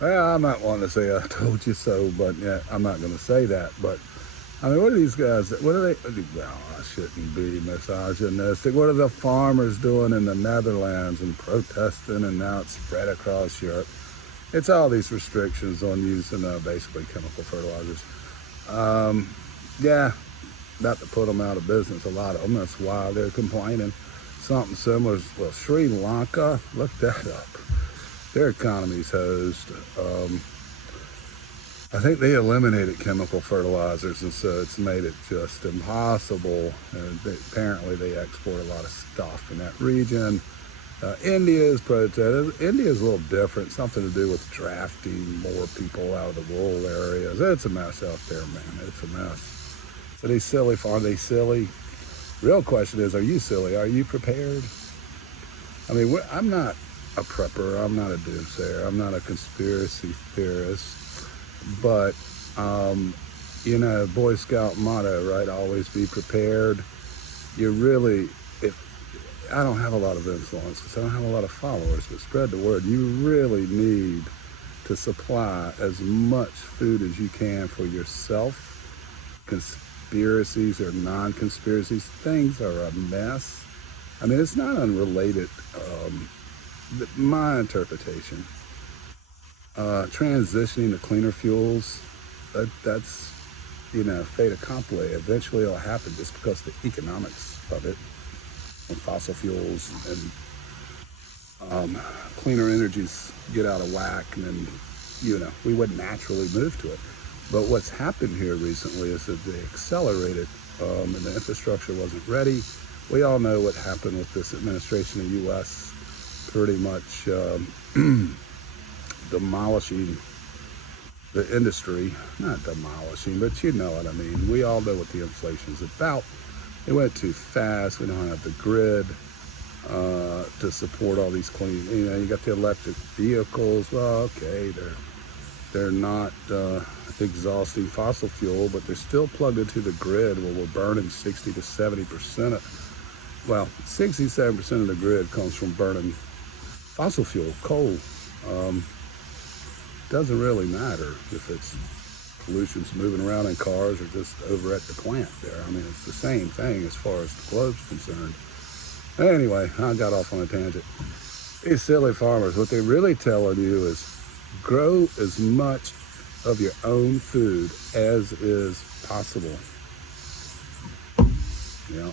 Well, I'm not wanting to say I told you so, but yeah, I'm not going to say that. But I mean, what are these guys? What are they? Well, I shouldn't be misogynistic. What are the farmers doing in the Netherlands and protesting, and now it's spread across Europe? It's all these restrictions on using basically chemical fertilizers. Um, yeah, not to put them out of business. A lot of them. That's why they're complaining. Something similar. Well, Sri Lanka. Look that up. Their economy's hosed. I think they eliminated chemical fertilizers, and so it's made it just impossible. And apparently, they export a lot of stuff in that region. India is protested. India is a little different. Something to do with drafting more people out of the rural areas. It's a mess out there, man. It's a mess. So these silly, are they silly? Real question is, are you silly? Are you prepared? I mean, I'm not a prepper. I'm not a doomsayer. I'm not a conspiracy theorist. But, Boy Scout motto, right? Always be prepared. You really, if I don't have a lot of influence because I don't have a lot of followers, but spread the word. You really need to supply as much food as you can for yourself. Conspiracies or non-conspiracies, things are a mess. I mean, it's not unrelated. My interpretation, transitioning to cleaner fuels, that's, fait accompli. Eventually it'll happen just because the economics of it, and fossil fuels and cleaner energies get out of whack, and then, we would naturally move to it. But what's happened here recently is that they accelerated, and the infrastructure wasn't ready. We all know what happened with this administration in the U.S. pretty much demolishing the industry. Not demolishing, but you know what I mean. We all know what the inflation's about. It went too fast. We don't have the grid to support all these clean. You got the electric vehicles. Well, okay, they're not exhausting fossil fuel, but they're still plugged into the grid where we're burning 60 to 70% of. Well, 67% of the grid comes from burning fossil fuel, coal. Doesn't really matter if it's pollution's moving around in cars or just over at the plant there. I mean, it's the same thing as far as the globe's concerned. Anyway, I got off on a tangent. These silly farmers, what they're really telling you is grow as much of your own food as is possible. Yeah.